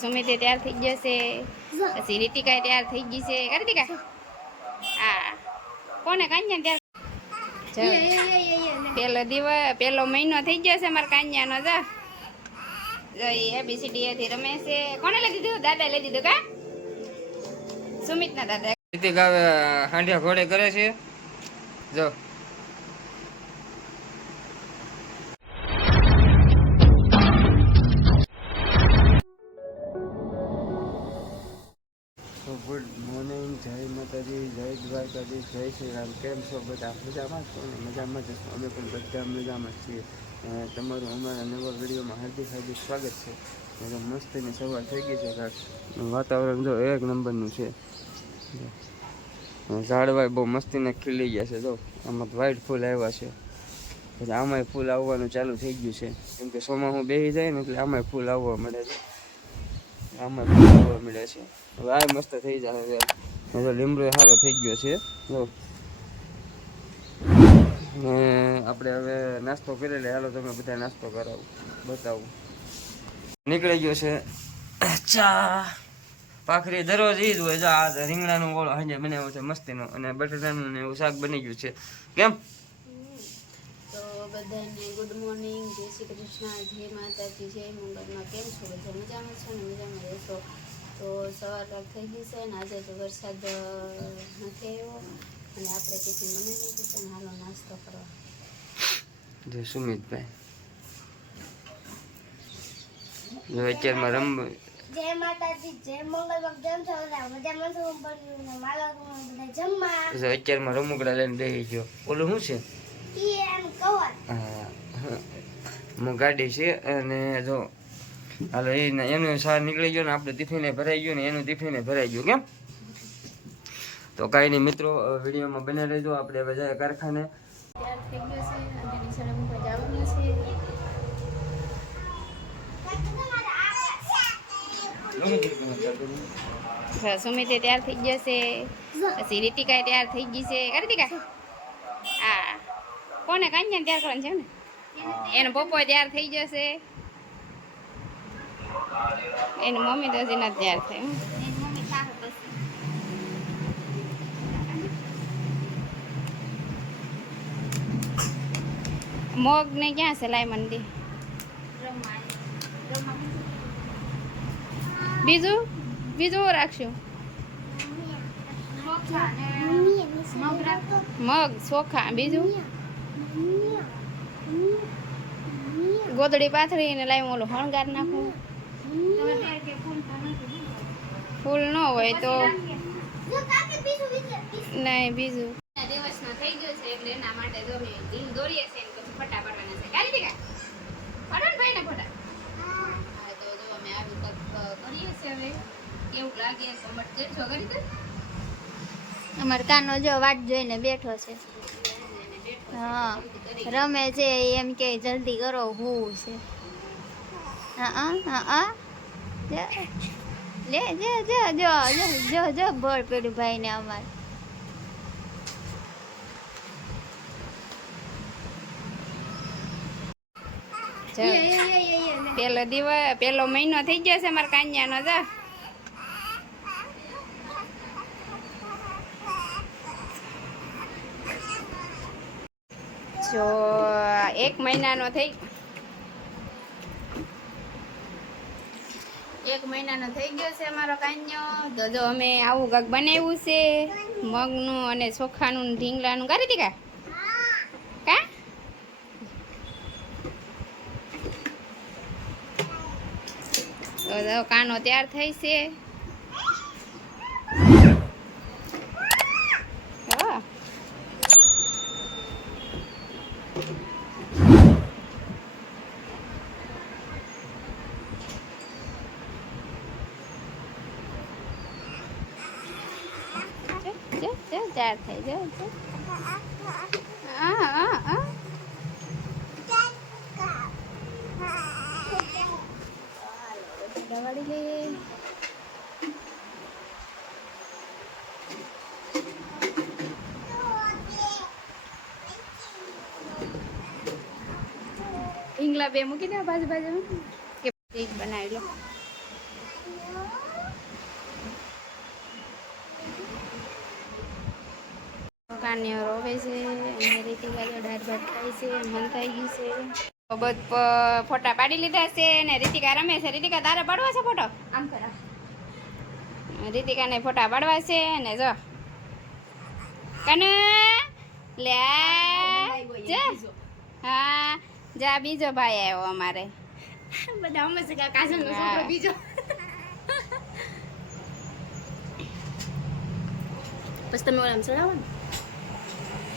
સુમિતે તૈયાર થઈ જશે, પછી રીતિકા તૈયાર થઈ ગઈ છે. રીતિકા હા કોને કાન્યા તૈયાર પેલો મહિનો થઈ ગયો છે મારા કાન્યાનો. ABCD થી રમે છે. કોને લઈ દીધું? દાદા લઈ દીધું કા? સુમિતના દાદા. રીતિકા હાંડિયા ઘોડે કરે છે. જો ગુડ મોર્નિંગ, જય માતાજી, જય દ્વારકાધીશ, જય શ્રી રામ. કેમ છો બધા? મજામાં છો ને? મજામાં જ છો. અમે પણ બધા મજામાં છીએ. તમારું અમારા નવા વિડીયોમાં હાર્દિક હાર્દિક સ્વાગત છે. મસ્તીની સવાર થઈ ગઈ છે. વાતાવરણ જો એક નંબરનું છે. ઝાડવાય બહુ મસ્તીને ખીલી ગયા છે. જો આમાં વ્હાઈટ ફૂલ આવ્યા છે. પછી આમાંય ફૂલ આવવાનું ચાલુ થઈ ગયું છે. કેમ કે સોમાં બેસી જાય ને એટલે આમાંય ફૂલ આવવા મળે છે. આમાં ફૂલ આવવા મળે છે. હવે આ મસ્ત થઈ જાય. જો લીમડો સારો થઈ ગયો છે. જો ને આપણે હવે નાસ્તો કરી લે. હાલો તમે બધા નાસ્તો કરાવો, બતાવું. નીકળી ગયો છે ચા ભાખરી. દરરોજ એ જ હોય. જો આ રીંગણાનું ઓળો સાંજે બનાવ્યો છે મસ્તીનું, અને બટાટાનું ને એવું શાક બની ગયું છે. કેમ? તો બધાને ગુડ મોર્નિંગ, જય શ્રી કૃષ્ણ, જય માતાજી, જય મંગળમાં. કેમ છો બધા? મજામાં છો ને? મજામાં રહેશો. તો સવાર થઈ ગઈ છે ને આજે તો વરસાદ નથી આવ્યો, અને આપણે ટિફિન બનાવી નાખ્યું છે ને હાલો નાસ્તો કરવા. જય સુમિતભાઈ અત્યારમાં રમ. જય માતાજી, જય મંગળમાં. કેમ છો બધા? મજામાં છો? પણ મારા બધા જમવા અત્યારમાં રમુકડા લઈને બેસી ગયો. ઓલું શું છે? હા, ગાડી છે. અને જો હાલો એનું સાર નીકળી ગયો ને આપણે ટિફિને ભરાઈ ગયું ને એનું ટિફિને ભરાઈ ગયું. કેમ? તો કાંઈ નહીં મિત્રો, વિડીયોમાં બને રહેજો. આપણે હવે જાય કારખાને. તૈયાર થઈ ગયો છે અને નિશાળે મૂકવા જવાનું છે. સુમિતે તૈયાર થઈ જશે, પછી રીતિકા તૈયાર થઈ ગઈ છે. રીતિકા હા કોને કાન્યા તૈયાર કરવાનું છે ને? એનો પપ્પો તૈયાર થઈ જશે. એની મમ્મી તો હજી નથી તૈયાર થઈ. મગ ને ક્યાં છે? લાઈ મંદી. બીજું બીજું રાખશું. મગ ચોખા, બીજું ગોદડી પાથરી ને લાવી ઓલું હણગાર નાખું. ફૂલ ન હોય તો નહીં. બીજું દિવસનો થઈ ગયો છે એટલે એના માટે જો અમે દિલ દોરીએ છે ને પછી ફટા પાડવાના છે. કાઢી દીધા પાડો ને ભાઈ ને ફટા. હા તો જો અમે આવું કરીએ છીએ. હવે કેવું લાગે કમેન્ટ કરજો. કરી દે. અમાર કાનો જો વાટ જોઈને બેઠો છે. હા રમે છે એમ કે જલ્દી કરો હું છે. લે જો જો જો જો જો બળ પડ્યું ભાઈ ને અમાર. પેલો મહિનો થઈ ગયો છે મારા કાન્યાનો. જો 1 મહિનાનો થઈ 1 મહિનાનો થઈ ગયો છે અમારો કાન્યો. તો જો અમે આવું કાંક બનાવ્યું છે મગનું અને ચોખાનું ઢીંગલાનું. કરી દીધા કા? તો કાનો તૈયાર થઈ છે. તૈયાર થઈ જાય. દવાડી લઈએ. ઢીંગલા બે મૂકી દે બાજુ બાજુ કે બનાવી લો. ભાત ખાય છે મન થઈ ગયું છે બધું ફોટા પાડી લીધા છે ને રીતિકા રમે છે રીતિકા તારે પાડવા છે ફોટો આમ કરા રીતિકાને ફોટા પાડવા છે ને જો કનુ લે જા હા જા બીજો ભાઈ આવ્યો અમારે બધા અમે છે કાજલનો છોકરો બીજો પછી તમે ઓલામ ચડાવો ને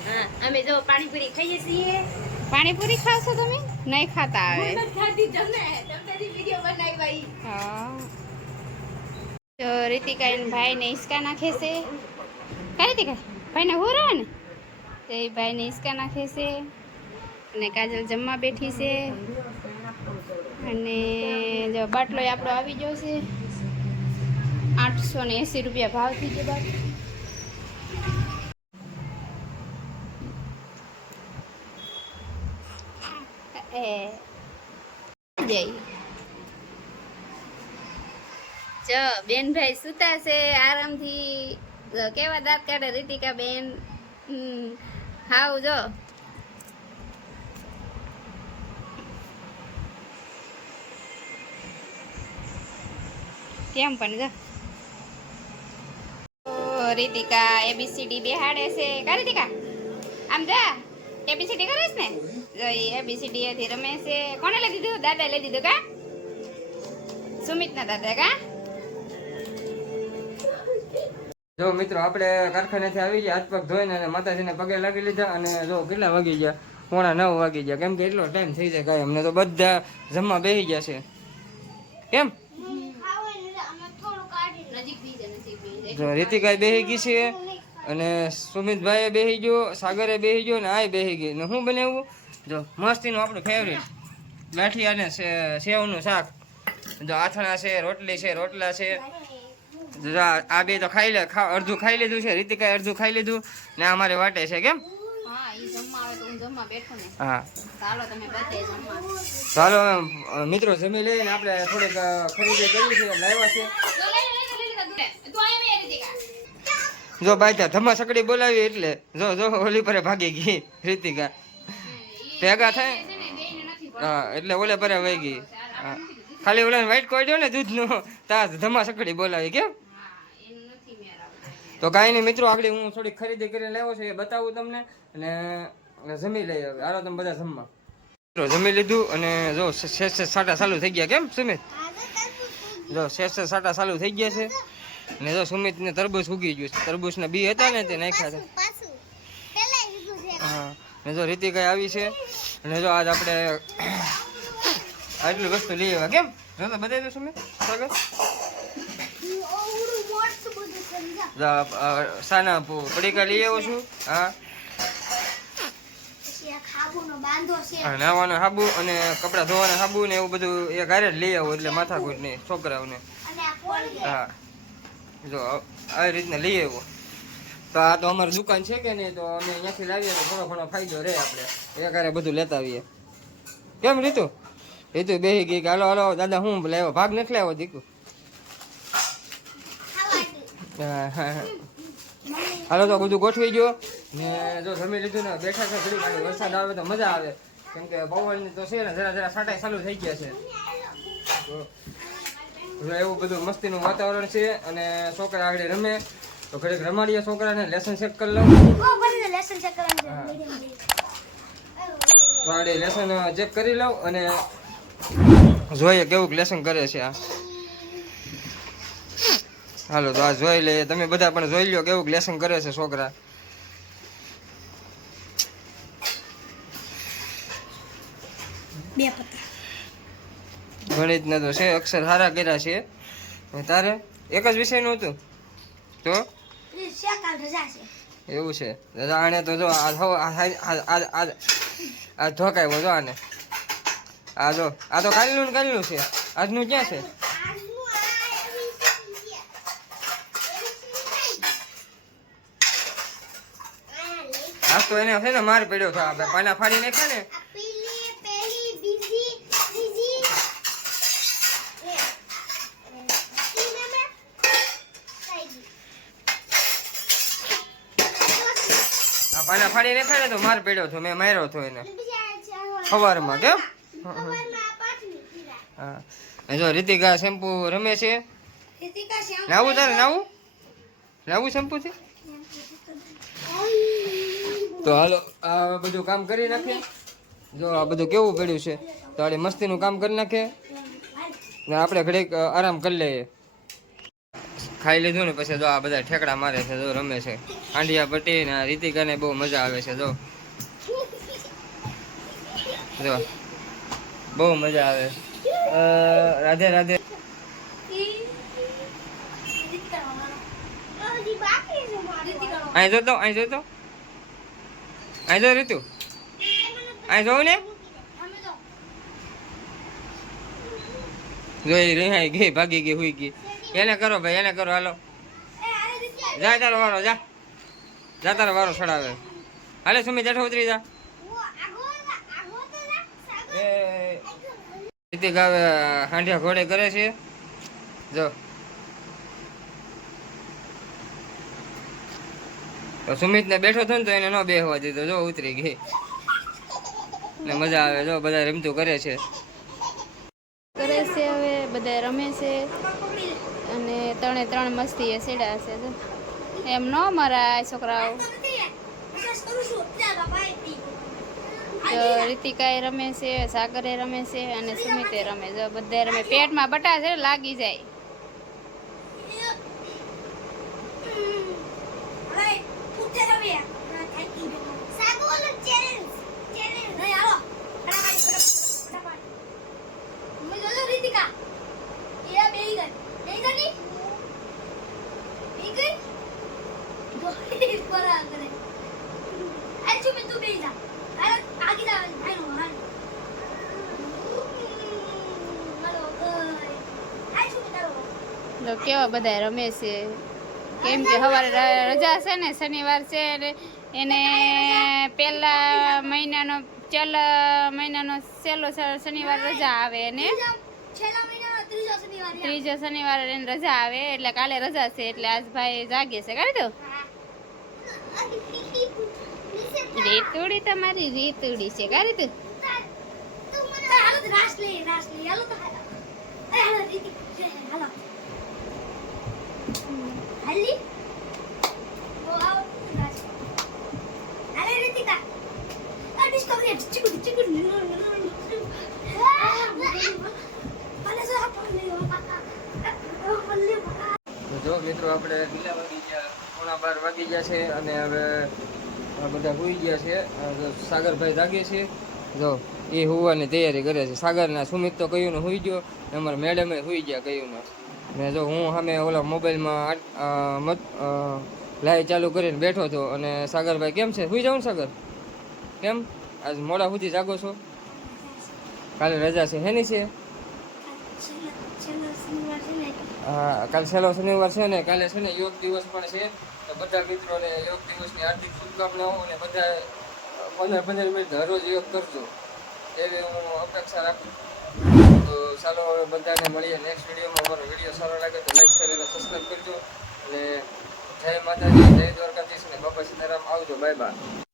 હા અમે જો પાણીપુરી ખાઈએ છીએ પાણીપુરી ખાશો તમે નહીં ખાતા આવે ખાધી તમે વિડિયો બનાવી હા તો રીતિકા એન ભાઈને હિસકા નાખે છે કઈ રીતિકા ભાઈને હોરા ને તો એ ભાઈને હિસકા નાખે છે અને કાજલ જમવા બેઠી છે અને જો બાટલો આપણો આવી ગયો છે 880 રૂપિયા ભાવ થઈ ગયો બાટલો જય જો બેનભાઈ સુતા છે આરામથી કેવા દાંત કાઢે રીતિકા બેન હાવ જો કેમ પણ જો રીતિકા એબીસીડી બેહાડે છે કા રીતિકા આમ જા એબીસીડી કરીશ ને જો એબીસીડી એથી રમે છે કોને લઈ દીધું દાદા લઈ દીધું કા સુમિતના દાદા કા જો મિત્રો આપણે કારખાનેથી આવી ગયા હાથ પગ ધોઈને અને માતાજીને પગે લાગી લીધા અને જો કેટલા વાગી ગયા 9:45 વાગી ગયા કેમ કે એટલો ટાઈમ થઈ જાય કાંઈ અમને તો બધા જમવા બેસી ગયા છે કેમ જો રીતિકા બેસી ગઈ છે અને સુમિતભાઈ બેસી ગયો સાગરે બેસી ગયો ને આય બેસી ગઈ ને શું બનાવ્યું જો મસ્તીનું આપણું ફેવરેટ ગાંઠિયા અને સેવનું શાક જો આથણા છે રોટલી છે રોટલા છે આ બે તો ખાઈ લે અડધું ખાઈ લીધું છે રીતિકાએ અડધું ખાઈ લીધું ને અમારે વાટે છે કેમ હા ચાલો મિત્રો જમી લઈને આપણે થોડીક ખરીદી કરવી છે લાવ્યા છે જો બાઈ ત્યાં ધમા સકડી બોલાવી એટલે જો જો ઓલી પરે ભાગી ગઈ રીતિકા ભેગા થાય હા એટલે ઓલે પરે વહી ગઈ હા ખાલી ઓલા વાઈટ કોડ્યો ને દૂધનું તા ધમા સકડી બોલાવી કેમ તો કાંઈ નહીં મિત્રો આગળ હું થોડીક ખરીદી કરીને લાવ્યો છું એ બતાવું તમને અને જમી લઈ હવે હાલો તમે બધા જમવા મિત્રો જમી લીધું અને જો શેષ સાટા ચાલુ થઈ ગયા કેમ સુમિત જો શેષ સાટા ચાલુ થઈ ગયા છે ને જો સુમિતને તરબૂચ ઉગી ગયું છે તરબૂચના બી હતા ને તે નાખ્યા છે હા ને જો રીતિકા આવી છે અને જો આજ આપણે આટલી વસ્તુ લઈ આવ્યા કેમ જો તો બતાવી દો સુમિત સ્વાગત સાના પડીકા લઈ આવ્યો છું હા નાવાનો સાબુ અને કપડા ધોવાના સાબુ ને એવું બધું એ ઘરે જ લઈ આવું એટલે માથાકૂટ ને છોકરાઓને હા જો આવી રીતના લઈ આવ્યો તો આ તો અમારી દુકાન છે કે નહીં તો અમે અહીંયાથી લાવીએ તો થોડો ઘણો ફાયદો રહે આપણે એ ઘરે બધું લેતા આવીએ કેમ રીતુ રીતુ બેસી ગઈ કે હાલો હાલો દાદા હું લાવ્યો ભાગ નથી લાવ્યો દીકુ હાલો તો બધું ગોઠવી ગયો ને જો જમી લીધું ને બેઠા છે ઘડી માટે વરસાદ આવે તો મજા આવે કેમ કે પવન તો છે ને જરા જરા સાટા ચાલુ થઈ ગયા છે તો એવું બધું મસ્તીનું વાતાવરણ છે અને છોકરા આગળ રમે તો ઘડીક રમાડીએ છોકરાને લેસન ચેક કરી લઉં તો આગળ લેસન ચેક કરી લઉં અને જોઈએ કેવું લેસન કરે છે આ હાલો તો આ જોઈ લઈએ તમે બધા પણ જોઈ લો કેવું લેસન કરે છે છોકરા ગણિત ના તો છે અક્ષર સારા કર્યા છે તારે એક જ વિષયનું હતું તો એવું છે દાદા આને તો જો આ ધોકાયો જો આને આ જો આ તો કાલનું છે આજનું ક્યાં છે આજ તો એને છે ને માર પડ્યો હતો આપણે પાના ફાડી નાખ્યા ને પાના ફાડી ને ખાય ને તો માર પડ્યો હતો, મેં માર્યો હતો એને સવારમાં. કેમ? હા. જો રીતિકા શેમ્પુ રમે છે. નાવું તારે નાવું શેમ્પુ છે. તો હાલો આ બધું કામ કરી નાખે. જો આ બધું કેવું પડ્યું છે, તો આડે મસ્તીનું કામ કરી નાખે ને આપણે ઘડીક આરામ કરી લઈએ. ખાઈ લીધું ને પછી જો આ બધા ઠેકડા મારે છે, જો રમે છે આંડિયા પટ્ટી ને. રીતિકાને બહુ મજા આવે છે. જો બહુ મજા આવે. રાધે રાધે. અહીં જોતો અહીં જો રીતુ, અહીં જોઉં ને. જોઈ રહી ગઈ, ભાગી ગઈ, હુઈ ગઈ. એને કરો ભાઈ, એને કરો. હાલો જા, તારો વારો, જા તારો વારો છડાવે. હાલે સુમી જેઠો ઉતરી જા. રીતિકા હવે હાંડિયા ઘોડે કરે છે. જો સુમિત ને બેઠો હતો ને તો એને ન બેસવા દીધો. જો ઉતરી ગઈ ને મજા આવે. જો બધા રમતું કરે છે. હવે બધા રમે છે અને 3 મસ્તી એ સેડા છે. જો એમ ન મારા છોકરાઓ. તો રીતિકાએ રમે છે, સાગરે રમે છે અને સુમિતે રમે. જો બધા રમે. પેટમાં બટા છે, લાગી જાય. તો કેવા બધા રમે છે. કેમ કે સવારે રજા છે ને, શનિવાર છે એને પહેલા મહિનાનો છેલ્લો શનિવાર રજા આવે અને ત્રીજો શનિવાર એને રજા આવે. એટલે કાલે રજા છે એટલે આજ ભાઈ જાગે છે. કરી દો રીતુડી, તમારી રીતુડી છે. કરી દો જો મિત્રો આપણે ઢીલા વાગી ગયા, 11:15 વાગી ગયા છે અને હવે આ બધા સુઈ ગયા છે. સાગરભાઈ જાગે છે. જો એ હોવાની તૈયારી કરે છે. સાગરના સુમિત તો કયું ને સુઈ ગયો, અમારા મેડમે સુઈ ગયા કયું ને. ને જો હું સામે ઓલા મોબાઈલમાં લાઈવ ચાલુ કરીને બેઠો હતો. અને સાગરભાઈ કેમ છે? સુઈ જાવ ને સાગર? કેમ આજ મોડા સુધી જાગો છો? કાલે રજા છે. હેની છે? હા, કાલે છેલ્લો શનિવાર છે ને. કાલે છે ને યોગ દિવસ પણ છે. તો બધા મિત્રોને યોગ દિવસની હાર્દિક શુભકામનાઓ. અને બધા 15-15 મિનિટ દરરોજ યોગ કરજો એવી હું અપેક્ષા રાખું. તો ચાલો હવે બધાને મળીએ નેક્સ્ટ વિડીયોમાં. અમારો વિડીયો સારો લાગે તો લાઈક, શેર અને સબસ્ક્રાઈબ કરજો. અને જય માતાજી, જય દ્વારકાધીશ ને બાપા સીતારામ. આવજો. Bye bye.